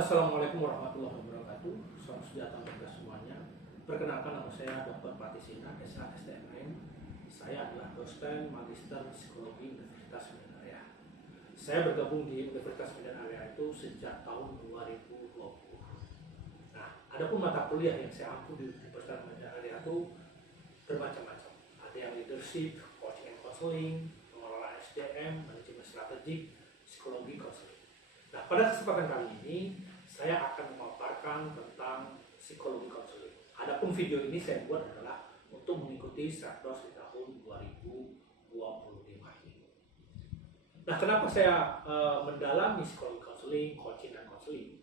Assalamualaikum warahmatullahi wabarakatuh. Salam sejahtera bagi semuanya. Perkenalkan, nama saya Dr. Pratisina, SHSTMM. Saya adalah dosen Magister Psikologi Universitas Medan Area. Saya bergabung di Universitas Medan Area itu sejak tahun 2020. Nah, adapun mata kuliah yang saya ampu di Universitas Medan Area itu bermacam-macam. Ada yang leadership, coaching and counseling, pengelolaan SDM, manajemen strategik, psikologi counseling. Nah, pada kesempatan kali ini saya akan memaparkan tentang psikologi konseling. Adapun video ini saya buat adalah untuk mengikuti Stratdos di tahun 2025 ini. Nah, kenapa saya mendalami psikologi konseling, coaching dan konseling?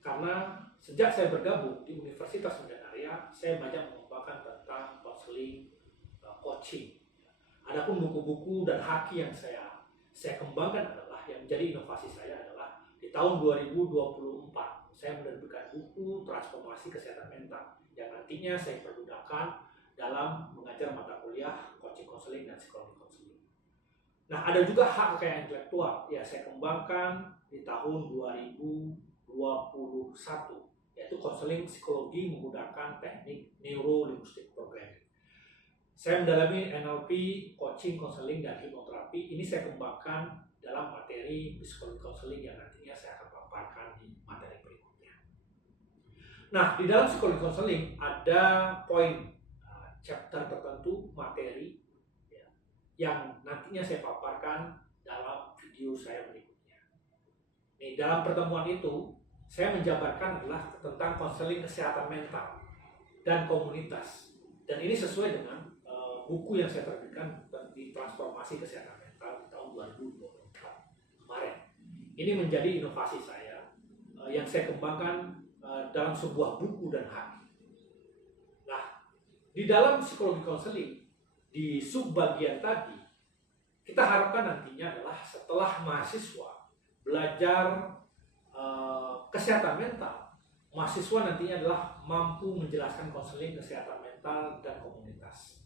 Karena sejak saya bergabung di Universitas Medan Area, saya banyak mengembangkan tentang konseling, coaching. Adapun buku-buku dan haki yang saya kembangkan adalah yang menjadi inovasi saya adalah di tahun 2024 saya menerbitkan buku Transformasi Kesehatan Mental yang nantinya saya pergunakan dalam mengajar mata kuliah coaching konseling dan psikologi konseling. Nah, ada juga hak kekayaan intelektual yang saya kembangkan di tahun 2021 yaitu konseling psikologi menggunakan teknik neuro linguistic programming. Saya mendalami NLP, coaching, konseling, dan hipnoterapi. Ini saya kembangkan dalam materi psikologi konseling yang nantinya saya akan paparkan di materi berikutnya. Nah, di dalam psikologi konseling ada poin chapter tertentu materi ya, yang nantinya saya paparkan dalam video saya berikutnya. Nih, dalam pertemuan itu saya menjabarkan adalah tentang konseling kesehatan mental dan komunitas. Dan ini sesuai dengan buku yang saya terbitkan di Transformasi Kesehatan Mental di tahun 2024 kemarin. Ini menjadi inovasi saya yang saya kembangkan dalam sebuah buku dan haki. Nah, di dalam psikologi konseling di subbagian tadi kita harapkan nantinya adalah setelah mahasiswa belajar kesehatan mental, mahasiswa nantinya adalah mampu menjelaskan konseling kesehatan mental dan komunitas.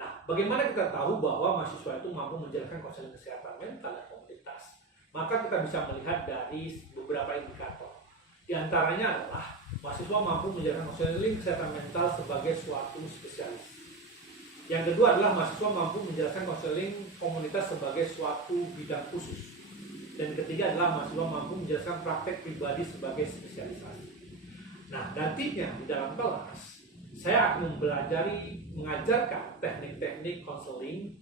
Nah, bagaimana kita tahu bahwa mahasiswa itu mampu menjalankan konseling kesehatan mental dan komunitas? Maka kita bisa melihat dari beberapa indikator. Di antaranya adalah mahasiswa mampu menjalankan konseling kesehatan mental sebagai suatu spesialis. Yang kedua adalah mahasiswa mampu menjalankan konseling komunitas sebagai suatu bidang khusus. Dan ketiga adalah mahasiswa mampu menjelaskan praktek pribadi sebagai spesialisasi. Nah, nantinya di dalam kelas saya akan mengajarkan teknik-teknik konseling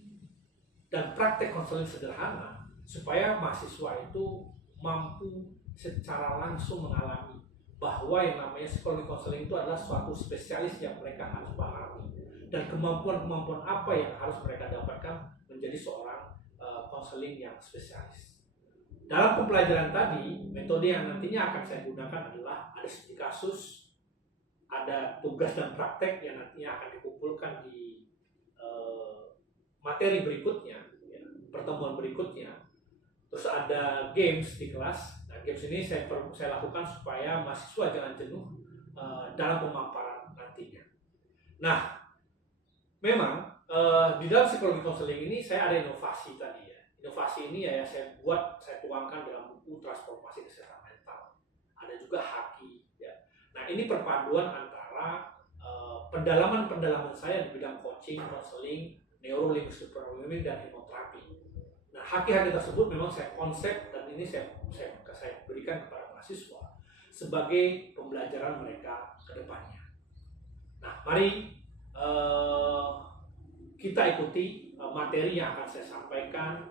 dan praktek konseling sederhana supaya mahasiswa itu mampu secara langsung mengalami bahwa yang namanya psikologi konseling itu adalah suatu spesialis yang mereka harus pahami dan kemampuan-kemampuan apa yang harus mereka dapatkan menjadi seorang konseling yang spesialis. Dalam pembelajaran tadi, metode yang nantinya akan saya gunakan adalah ada studi kasus, ada tugas dan praktek yang nantinya akan dikumpulkan di materi berikutnya, ya, pertemuan berikutnya. Terus ada games di kelas. Nah, games ini saya lakukan supaya mahasiswa jangan jenuh dalam pemaparan nantinya. Nah, memang di dalam psikologi konseling ini saya ada inovasi tadi ya. Inovasi ini ya saya tuangkan dalam buku Transformasi Kesehatan Mental. Ada juga haki. Ya. Nah, ini perpaduan antara pendalaman saya di bidang coaching, counseling, neuro linguistic programming, dan hipnoterapi. Nah, haki-haki tersebut memang saya konsep dan ini saya berikan kepada mahasiswa sebagai pembelajaran mereka ke depannya. Nah, mari kita ikuti materi yang akan saya sampaikan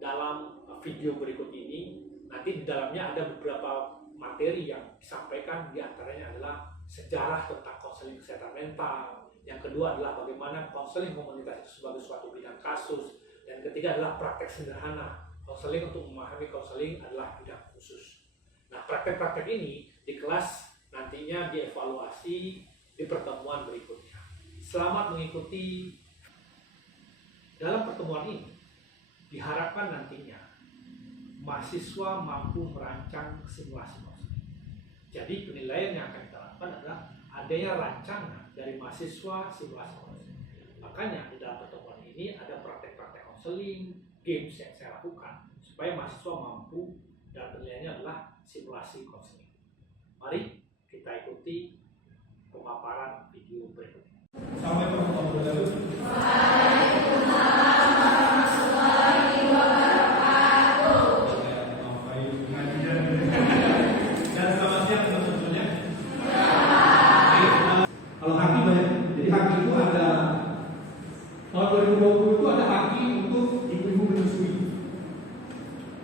dalam video berikut ini. Nanti di dalamnya ada beberapa materi yang disampaikan, diantaranya adalah sejarah tentang konseling kesehatan mental. Yang kedua adalah bagaimana konseling komunitas itu sebagai suatu bidang kasus. Dan ketiga adalah praktek sederhana. Konseling untuk memahami konseling adalah bidang khusus. Nah, praktek-praktek ini di kelas nantinya dievaluasi di pertemuan berikutnya. Selamat mengikuti dalam pertemuan ini. Diharapkan nantinya mahasiswa mampu merancang simulasi konseling. Jadi penilaian yang akan kita lakukan adalah adanya rancangan dari mahasiswa simulasi konseling. Makanya di dalam pertemuan ini ada praktek-praktek konseling, games yang saya lakukan supaya mahasiswa mampu dan penilaiannya adalah simulasi konseling. Mari kita ikuti pemaparan video berikut. Assalamualaikum warahmatullahi wabarakatuh. Dan selamat siang teman-teman. Kalau haki banyak, jadi haki itu ada tahun 2020 itu ada haki untuk ibu-ibu menyusui.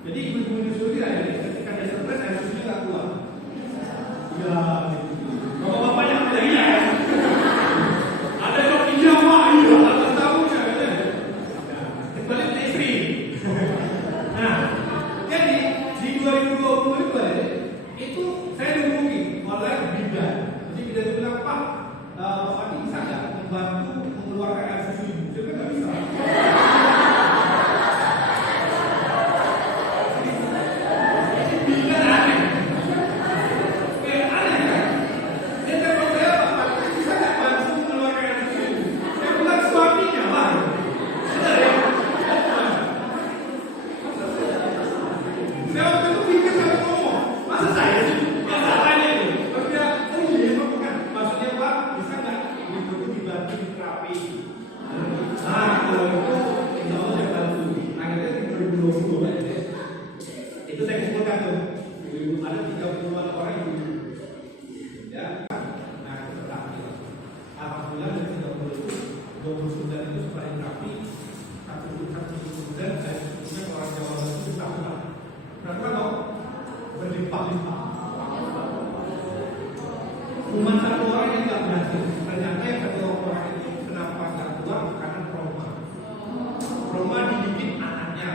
Jadi ibu-ibu menyusui ketika dia stres air susunya nggak keluar. Ya, kalau bapaknya ada iya. Ada yang iya pak, iya. Ada tahu ya. Kembali ke istri. Nah, jadi di 2020 itu saya dihubungi oleh bidan. Jadi bidan itu bilang, Pak, Bapak ini bisa nggak membantu mengeluarkan air susu ibu? Saya bilang nggak bisa. Bidan aneh. Kayak aneh kan? Dia telepon saya, Pak, bisa nggak bantu mengeluarkan air susu ibu? Saya bilang suaminya, Pak. Benar ya? Saya waktu itu pikir saya ngomong, masa saya sih? Yang salahnya itu. Terus dia, oh iya, bukan. Maksudnya Pak, bisa nggak ibu itu dibantu di terapi? Nah, kalau itu, insya Allah saya bantu. Akhirnya di 2020 aja deh. Itu saya kumpulkan tuh. Ada 30-an orang ibu. Ya. Nah, itu terapi. Alhamdulillah dari 30 itu, 29 itu setelah terapi, satu bulan saya punya orang Jawa itu tahunan. Berapa dong? Berlimpah-limpah. Cuma satu orang yang nggak berhasil. Ternyata yang satu orang itu kenapa nggak keluar? Karena trauma. Trauma dibikin anaknya.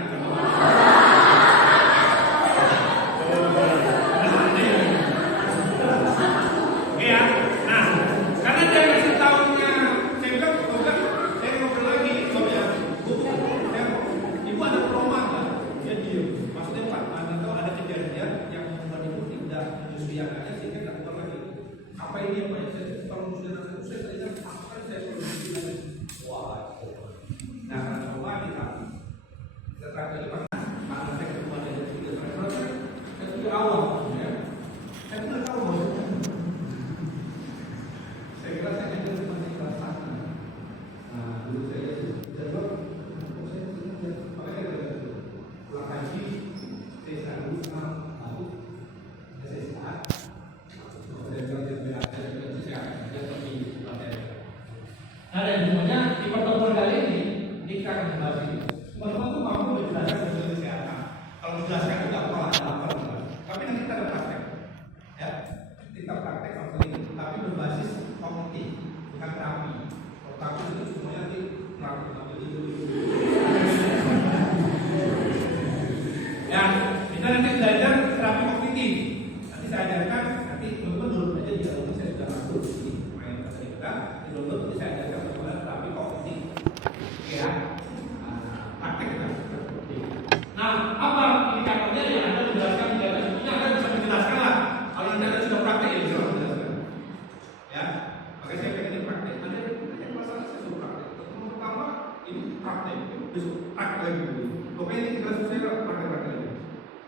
Ya, nah, karena dia kasih tahunya, saya bilang, saya ngobrol lagi, soalnya, ibu ada trauma nggak? Dia diem. Maksudnya Pak, atau ada kejadian yang membuat ibu tidak menyusui anaknya sehingga nggak keluar lagi. Apa ini ya Pak? Saya kalau menyusui anak saya tanya apa saya perlu menyusui lagi? Wah, nah karena trauma kita terakhir karena saya ketemu ada yang tidak terasa, saya itu awal, ya, saya tidak tahu maksudnya. Saya kira saya hanya masih rasakan. Nah, dulu saya jawab, saya makanya saya pulang haji, saya selalu lalu saya sehat. Saya bilang dia berada di sehat, dia pergi materi. Nah, dan semuanya di pertemuan kali ini kita akan membahas ini. Teman-teman tuh mampu menjelaskan tentang kesehatan. Kalau menjelaskan itu nggak apa-apa, tapi nanti kita ada praktek, ya. Kita praktek konseling, tapi berbasis kognitif, bukan terapi. Kalau terapi itu semuanya nanti melakukan itu. Ya, kita nanti belajar terapi kognitif. Nanti saya ajarkan, nanti teman-teman aja di dalam saya sudah masuk di sini main bahasa kita. Di dalam nanti saya ajarkan bagaimana terapi kognitif. Oke ya, praktek kita. Nah, apa indikatornya yang Anda menjelaskan di dalam ini? Anda bisa menjelaskan lah. Kalau Anda sudah praktek, ya bisa menjelaskan. Ya, makanya saya pengen praktek. Anda yang masalah saya sudah praktek. Pertama ini praktek, besok praktek lagi dulu. Pokoknya ini kita selesai praktek lagi.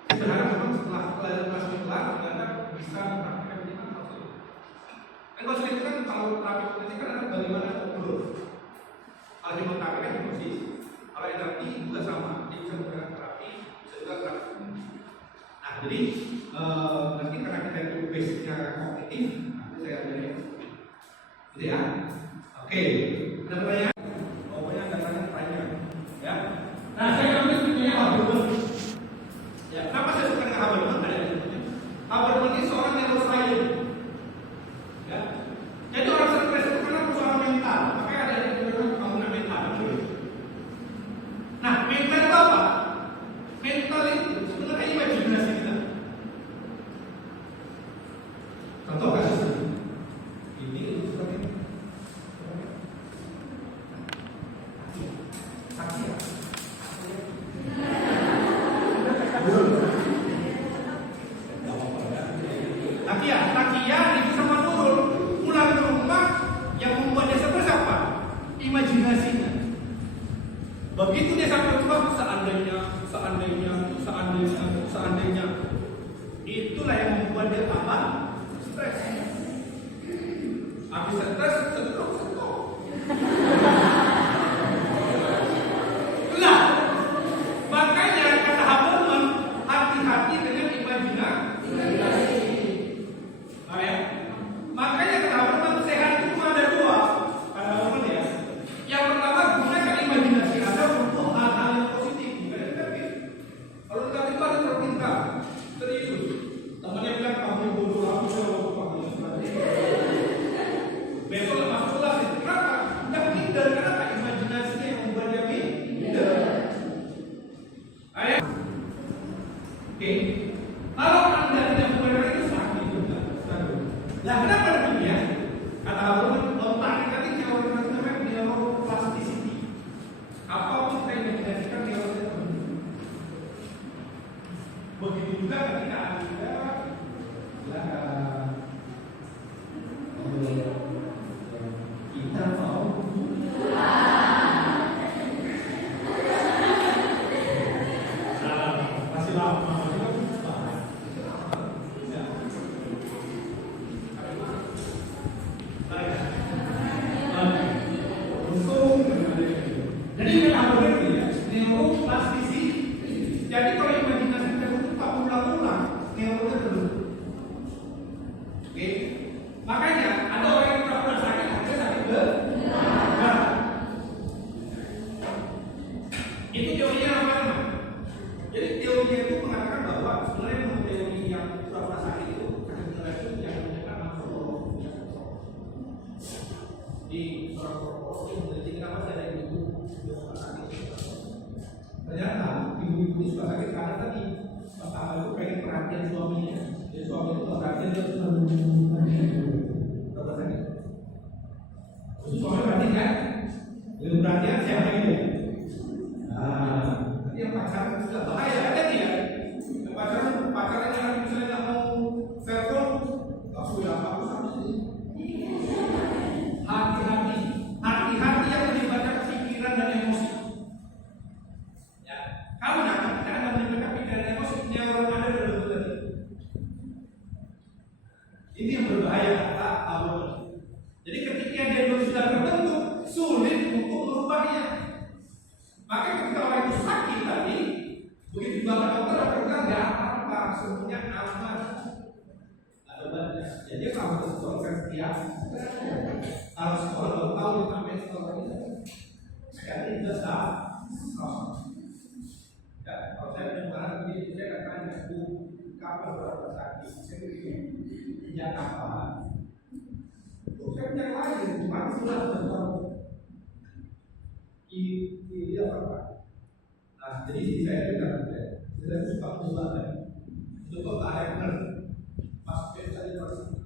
Saya berharap memang setelah kelas kelar Anda bisa praktekkan bagaimana konseling. Dan konseling itu kan kalau terapi kognitif kan ada bagaimana ngobrol. Kalau hipnoterapi kan hipnosis. Kalau NLP juga sama. Dia bisa menggunakan terapi, bisa juga terapi. Nah, jadi nanti karena kita itu base-nya kognitif, nanti saya ajarin. Gitu ya? Oke. Ada pertanyaan? Pokoknya ada pertanyaan. Ya. Nah, saya ambil punya Habermas. Ya, kenapa saya suka dengan Habermas? Habermas ini seorang neuroscientist. Ya. Jadi orang stres itu karena persoalan mental. Makanya ada yang disebut bangunan mental. Nah, mental itu apa? Mental itu sebenarnya imajinasi kita. Contoh kasus ini seperti ini. Saksi ya? Oke. Kalau Anda tidak menggunakan itu sakit juga. Nah, kenapa demikian? Kata Alun, otak kita ini namanya neuroplasticity. Apa kita imajinasikan neuroplasticity? Begitu juga ketika kita mau masih lama. Jadi memang benar ya, neuroplasticity. Jadi kalau imajinasi kita itu tak ulang-ulang, neuronnya terbentuk. Oke, makanya ada orang yang pura-pura sakit, dia sakit berat. Itu teorinya apa? Jadi teorinya itu mengatakan bahwa sebenarnya teori yang pura-pura sakit itu sebenarnya itu yang menyebabkan di orang itu menjadi kenapa ada ibu suka sakit. Ternyata ibu-ibu ini suka sakit karena tadi pertama itu pengen perhatian suaminya. Jadi suami itu perhatian dia suka sakit. Terus suami perhatian kan? Jadi perhatian siapa ini? Nah, nanti yang pacaran sudah bahaya ada tidak? Yang pacarannya misalnya nggak mau telepon, langsung ya aku sama sih. Hati-hati yang melibatkan pikiran dan emosi. Ya, karena Anda melibatkan pikiran dan emosi, neuron Anda terbentuk tadi. Ini yang berbahaya kata Alun. Jadi ketika dia sudah terbentuk, sulit untuk merubahnya. Maka ketika orang itu sakit tadi, begitu bapak dokter bilang nggak apa-apa, semuanya aman. Ada banyak. Jadi kalau sesuatu setiap harus sekolah tahu sampai sekolah ini. Sekali tidak sah. Ya, kalau saya dengar ini saya akan tanya kapan berapa sakit. Saya punya kapan? Saya punya lagi, cuma sudah tahu. Ini apa? Nah, jadi saya bilang saya suka mengulangi. Coba tak ada benar. Mas saya masih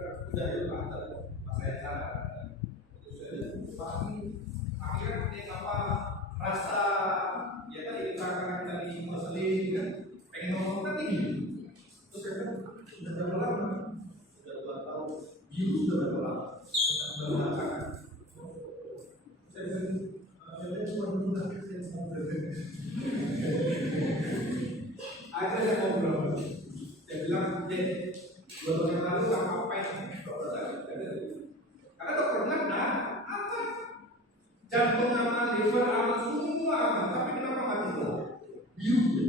sudah itu kantor. Saya cara itu pasti akhirnya apa rasa ya tadi diterangkan dari konseling kan pengen ngomong kan tinggi terus saya bilang sudah berapa lama sudah 2 tahun sudah berapa lama sudah mengatakan saya bilang cuma menunda saya sama berarti akhirnya saya ngobrol saya bilang 2 tahun yang lalu apa yang karena dokter bilang, nah, apa? Jantung sama liver sama semua aman, tapi kenapa mati tuh? Bius.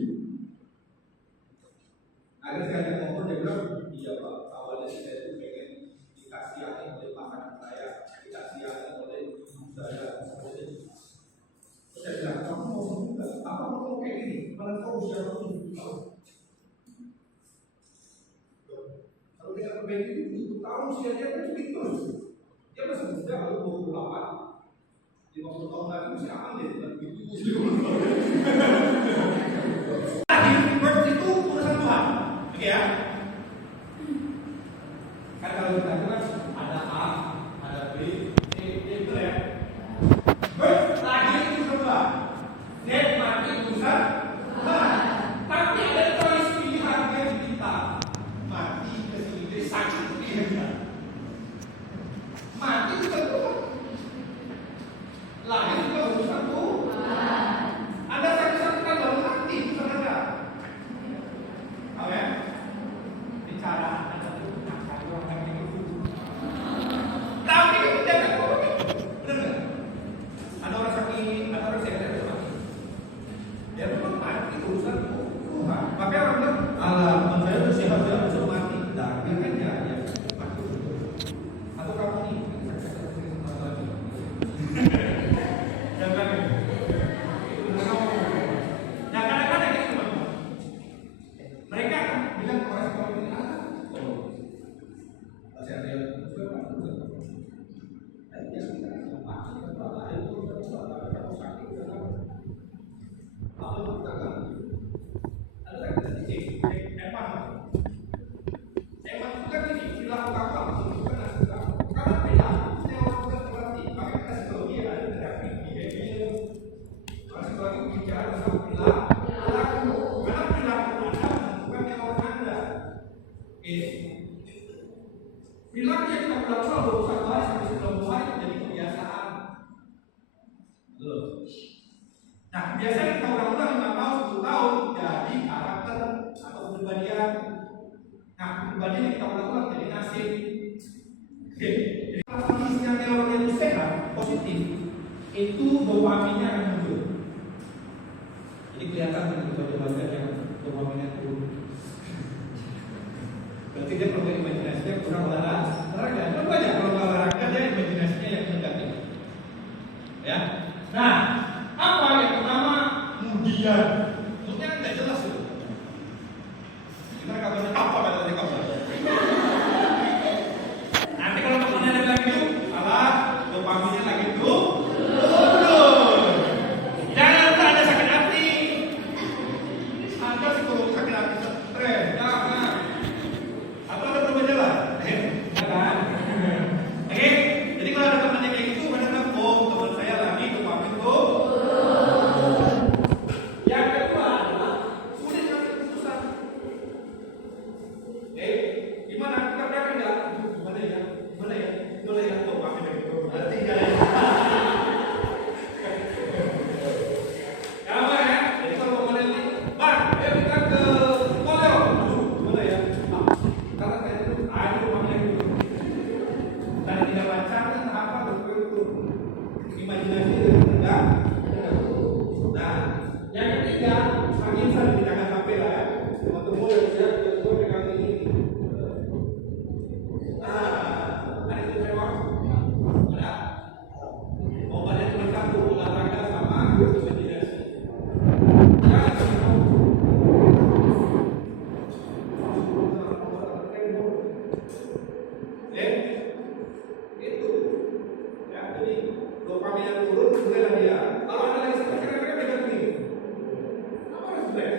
Akhirnya saya ngomong dia bilang, iya pak, awalnya saya itu pengen dikasih angin oleh makanan saya, dikasih angin oleh ibu saya, terus saya bilang, kamu mau juga, apa mau kayak gini? Mana kau usia 7 tahun? Kalau kita perbaiki itu 7 tahun usianya kan begitu. Dia masih muda, baru 28 50 tahun lagi masih aman deh. Lagi, birth itu urusan Tuhan. Oke ya? Kan kalau kita jelas ada A, ada B, C, D itu ya. Birth lagi itu urusan Tuhan. Death mati urusan Tuhan. Tapi ada choice pilihan yang kita mati ke sini, sakit pilihan. Mati juga Tuhan. Lahir juga urusan Tuhan. Anda sakit sama perilaku. Karena perilaku Anda menentukan neuron Anda. Perilaku yang kita lakukan 21 hari sampai 90 hari menjadi kebiasaan. Nah, biasanya kita ulang-ulang 5 tahun, 10 tahun jadi karakter atau kepribadian. Nah, kepribadian yang kita ulang-ulang jadi nasib. Jadi kalau kondisinya neuron itu sehat, positif, itu dopaminnya akan muncul. Jadi kelihatan begitu bagian yang dopaminnya turun. Berarti dia kalau imajinasinya kurang olahraga. Coba aja kalau olahraga dia imajinasinya yang negatif. Ya. Nah, apa yang pertama? Kemudian, maksudnya nggak jelas itu. Gimana kabarnya? Apa katanya kabar? Nanti kalau temennya lagi itu, salah, dopaminnya lagi itu. Jangan ada sakit hati. Ada psikolog sakit hati, stres, jangan. Atau ada berubah jalan? Ya kan? Oke, jadi kalau ada temannya kayak gitu, benar-benar teman saya lagi dopamin tuh. Yang kedua adalah sulit ngambil keputusan. Gimana? Kita berangkat nggak? Gimana ya? Boleh ya? Dopamin itu. Berarti ya. Apa ya? Jadi kalau mau ini, Bang, ayo kita ke Poleo. Gimana ya? Karena kayak itu, ayo dopamin itu. Tadi tidak lancar kan apa betul imajinasi itu tidak. Nah, yang ketiga, makin sering jangan sampai lah ya. Teman-teman ya, gue pegang ini. Ada itu mewah. Ada. Mau pada cuma satu olahraga sama imajinasi. Jangan sampai. Itu ya, jadi dopamin yang turun mulailah dia. Kalau anda lagi stres, kira-kira beda begini. Apa harus stres?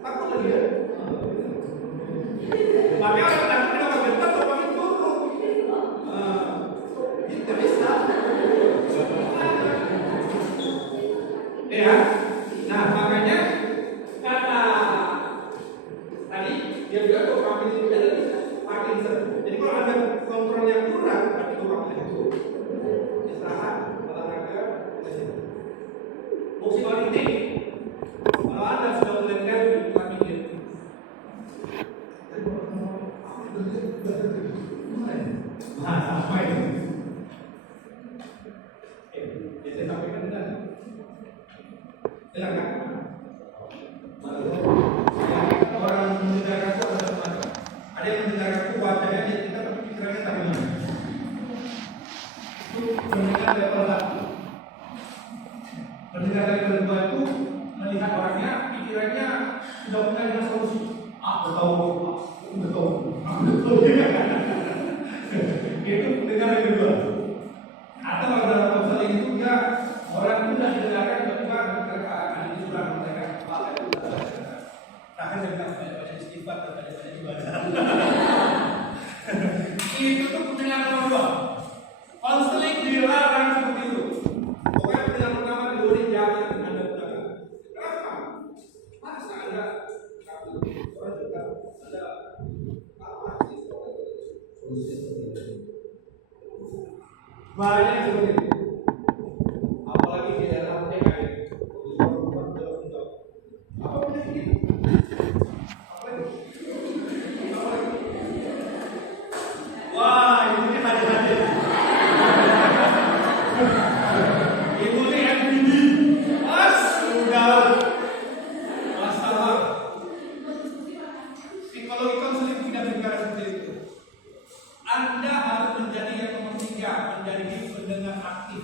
Takut lagi ya? Tapi orang takut kenapa bentar dopamin turun? Tidak bisa. Ya, nah makanya kata tadi dia bilang dopamin itu ada di Parkinson. Jadi kalau ada kontrol yang kurang, berarti dopamin itu istirahat, olahraga, fungsi kognitif. Kalau anda sudah mulai di dopamin, sampai saya sampaikan benar. Silakan. Orang mendengarkan itu ada macam. Ada yang mendengarkan wajahnya dia kita tapi pikirannya tak benar. Itu mendengar level 1. Mendengar level 2 itu melihat orangnya, pikirannya sudah punya dengan solusi. Betul. Itu mendengar level 2. Atau kalau dalam konseling itu dia orang itu sudah didengarkan tiba-tiba mereka ada di surah mereka bahkan dia bilang banyak-banyak istighfar dan banyak-banyak ibadah. Itu tuh pendengaran nomor 2. Konseling dilarang seperti itu. Pokoknya pendengaran pertama dihuni jangan anda gunakan. Kenapa? Masa anda orang juga ada apa sih solusi seperti itu? Banyak seperti itu. Apalagi di dalam TKI. Apa penyakit? Wah, ini hadir-hadir. Ibu ini MPD. Sudah masalah. Psikologi konseling tidak bicara seperti itu. Anda harus menjadi yang nomor 3, menjadi pendengar aktif.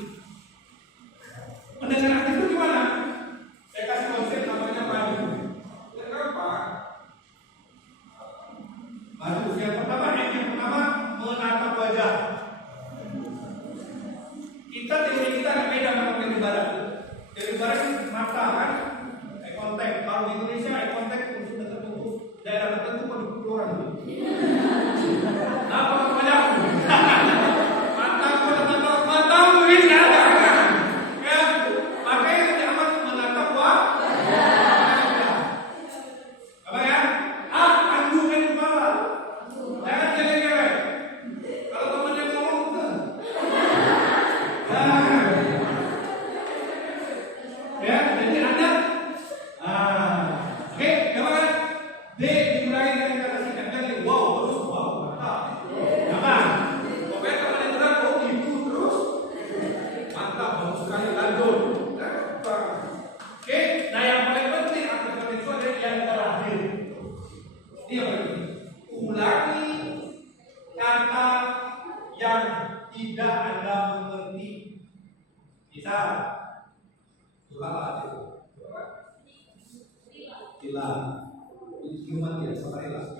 Lah, human ya, sukarela.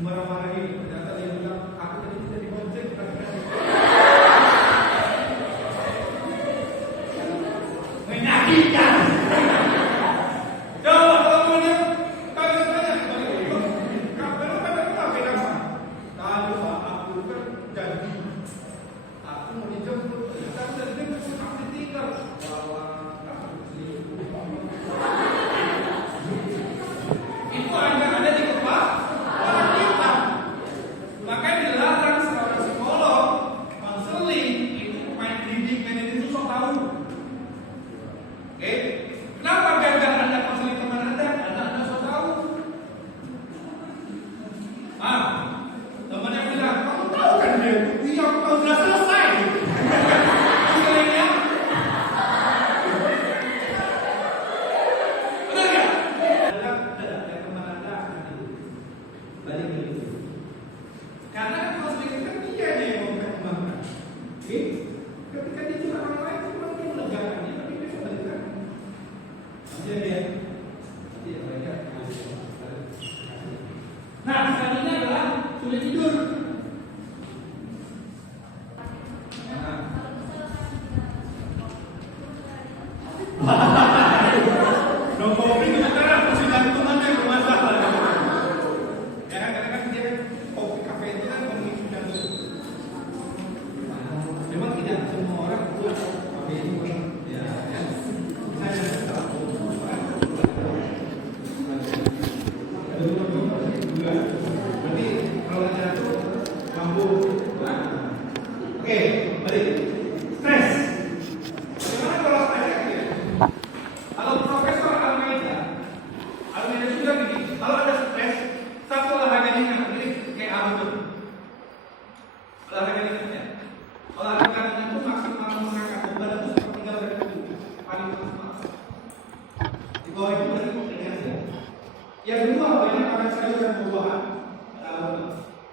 Marah-marah ini, ternyata dia bilang, aku tadi tidak dibonceng. Menyakitkan. Coba kalau punya, tanya. Kalau apa beda? Kalau aku kan janji, aku mau dijemput, tapi tadi aku ditinggal. Itu ada di kepala orang kita. Makanya dilarang seorang psikolog, konseling itu main leading manajer itu sok tahu. Oke, kenapa gagal Anda konseling teman Anda? Karena Anda sok tahu. Teman yang bilang, kamu tahu kan dia? Iya, aku tahu sudah selesai. Konselingnya, benar nggak? Ada teman Anda balik gitu. Karena kan konseling itu kan dia yang mau berkembangkan. Oke, ketika dia curhat orang lain, cuma dia melegakannya, tapi dia bisa balikan. Nanti dia balikan. Nah, selanjutnya adalah sulit tidur. Nongkrong itu sekarang masih jantungannya bermasalah. Ya kan, karena kan dia kopi kafe itu kan memicu jantung. Memang tidak semua orang itu kafe itu ya. Saya berarti kalau ada itu mabuk. Oke, balik. Stres. Bagaimana kalau stres ya? Kalau Profesor Almeida juga begini. Kalau ada stres, satu olahraga ringan, ini kayak apa tuh? Olahraga ringannya. Olahraga ringan itu maksimal mengangkat beban itu sepertiga dari tubuh, paling maksimal. Di bawah itu berarti kombinasi ya. Yang kedua, banyak orang sayur dan buah-buahan.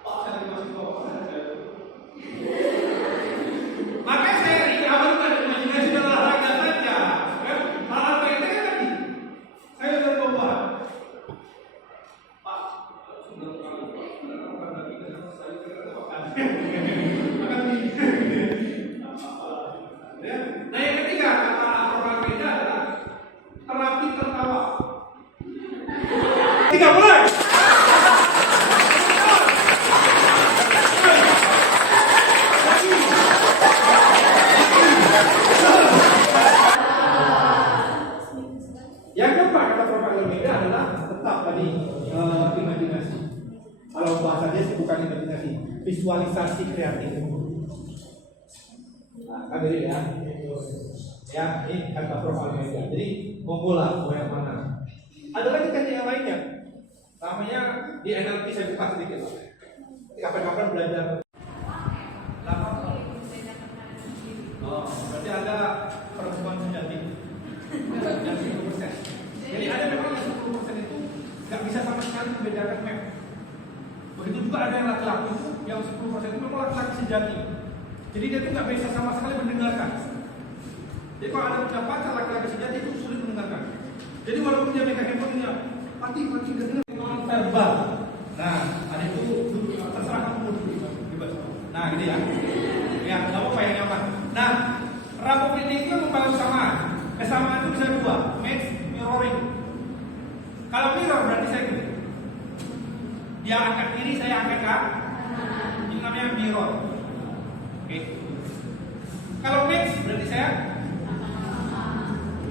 Pak, saya masih buah-buahan. Makanya saya recover pada imajinasi dan olahraga saja. Kan? Olahraga itu kan tadi sayur dan buah-buahan. Pak, sudah terlalu makan lagi dengan sayur dan buah-buahan. Makan ini. Nah, yang ketiga kata orang beda adalah terapi tertawa. 3 bulan. Yang keempat kata Prof. Almeida adalah tetap tadi imajinasi. Kalau bahasanya sih bukan imajinasi, visualisasi kreatif. Nah, kan jadi ya. Ya, ini kata Prof. Almeida. Jadi mau yang mana? Ada lagi teknik yang lainnya. Namanya di NLP saya buka sedikit. Kapan-kapan belajar. Oh, berarti ada perempuan sejati. Yang 10%. Jadi ada memang yang 10% itu nggak bisa sama sekali membedakan map. Begitu juga ada yang laki-laki yang 10% itu memang laki-laki sejati. Jadi dia itu nggak bisa sama sekali mendengarkan. Jadi kalau ada punya pacar laki-laki sejati itu sulit mendengarkan. Jadi walaupun dia megang handphonenya, mati dengar non verbal. Nah, ada itu terserah kamu bebas. Nah, gini ya. Ya, nggak apa-apa yang nyaman. Nah, rapor ini itu membangun kesamaan. Kesamaan itu bisa dua, match, mirroring. Kalau mirror berarti saya gini. Dia angkat kiri, saya angkat kanan. Ini namanya mirror. Oke. Kalau match berarti saya.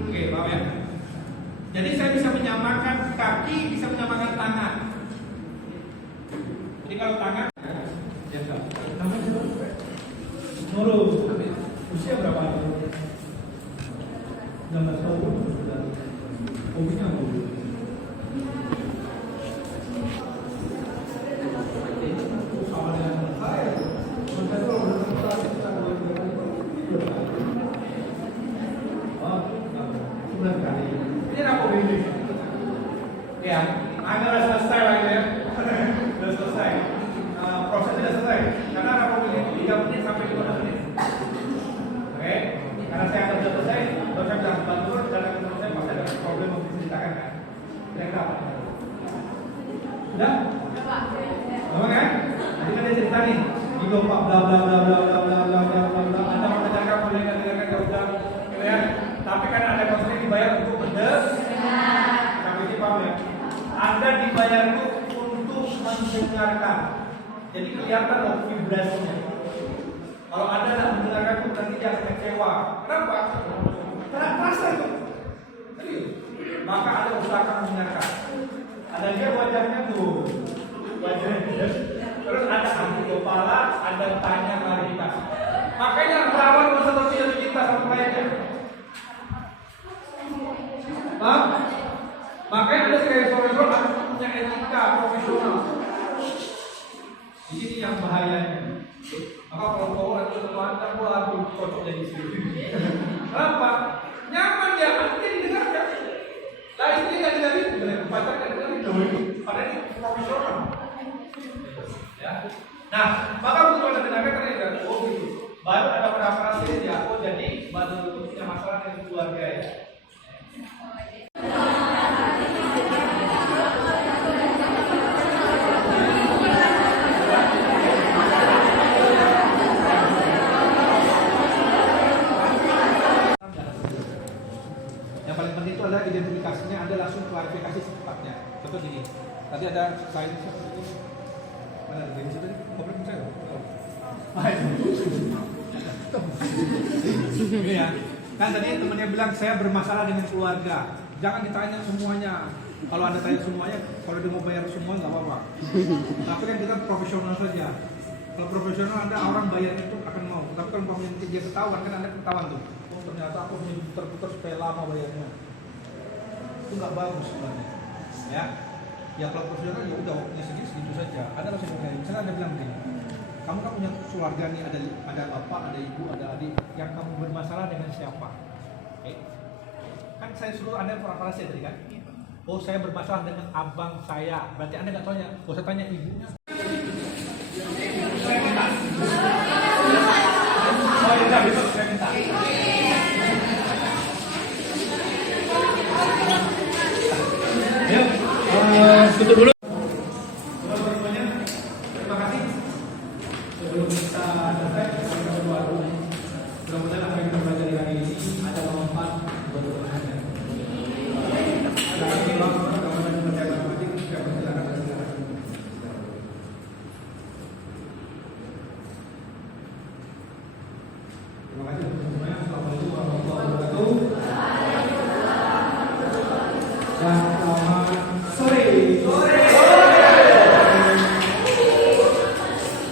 Oke, paham ya? Jadi saya bisa menyamakan kaki, bisa menyamakan tangan. Jadi kalau tangan, ya enggak. Namanya siapa? Nurul. Usia berapa? 16 tahun. Hobinya apa? Sama dengan saya. Saya kalau bertemu kita bulan kali. Ini apa ini? Ya, Anda sudah selesai lagi ya. Sudah selesai. Prosesnya sudah selesai. Karena rapor ini 3 menit sampai belum Pak, bla bla bla bla bla bla bla bla bla bla. Anda mendengarkan boleh dengarkan ya udah, gitu ya. Tapi kan ada konseling dibayar untuk mendengar. Kami ini paham ya. Anda dibayar itu untuk mendengarkan. Jadi kelihatan loh vibrasinya. Kalau Anda tidak mendengarkan itu nanti dia akan kecewa. Kenapa? Karena terasa itu. Serius. Maka Anda usahakan mendengarkan. Ada dia wajahnya tuh, wajahnya. Terus ada hati kepala, ada tanya klarifikasi. Makanya lawan bersatu kita sama kliennya. Paham? Makanya Anda sebagai profesional harus punya etika profesional. Di sini yang bahayanya. Maka kalau kau ada teman Anda, waduh cocok jadi istri. Kenapa? Nyaman dia, nanti didengarkan. Lah istri nggak dengerin, pacar nggak dengerin. Padahal ini profesional. Ya. Nah, maka untuk anda dengarkan terlihat, oh gitu. Baru ada beberapa ya, oh jadi baru itu punya masalah dengan keluarga ya. Yang paling penting itu adalah identifikasinya, Anda langsung klarifikasi secepatnya. Contoh gini, tadi ada saya mana ada di situ? Problem saya. Ini ya. Kan tadi temannya bilang saya bermasalah dengan keluarga. Jangan ditanya semuanya. Kalau Anda tanya semuanya, kalau dia mau bayar semua nggak apa-apa. Tapi kan kita profesional saja. Kalau profesional Anda orang bayar itu akan mau. Tapi kalau mau dia ketahuan kan Anda ketahuan tuh. Oh ternyata aku putar-putar supaya lama bayarnya. Itu nggak bagus sebenarnya. Ya. Ya kalau profesional ya udah waktunya segitu saja. Ada masih yang misalnya Anda bilang begini, kamu kan punya keluarga nih, ada bapak, ada ibu, ada adik, yang kamu bermasalah dengan siapa? Kan saya suruh Anda parafrase tadi kan? Oh saya bermasalah dengan abang saya, berarti Anda nggak tanya, oh saya tanya ibunya. Saya minta. Oh ya besok saya minta. Ayo, tutup dulu. Terima kasih. Sebelum kita selesai, kita berdoa dulu. Mudah-mudahan apa yang kita pelajari hari ini ada manfaat buat Anda. Terima kasih.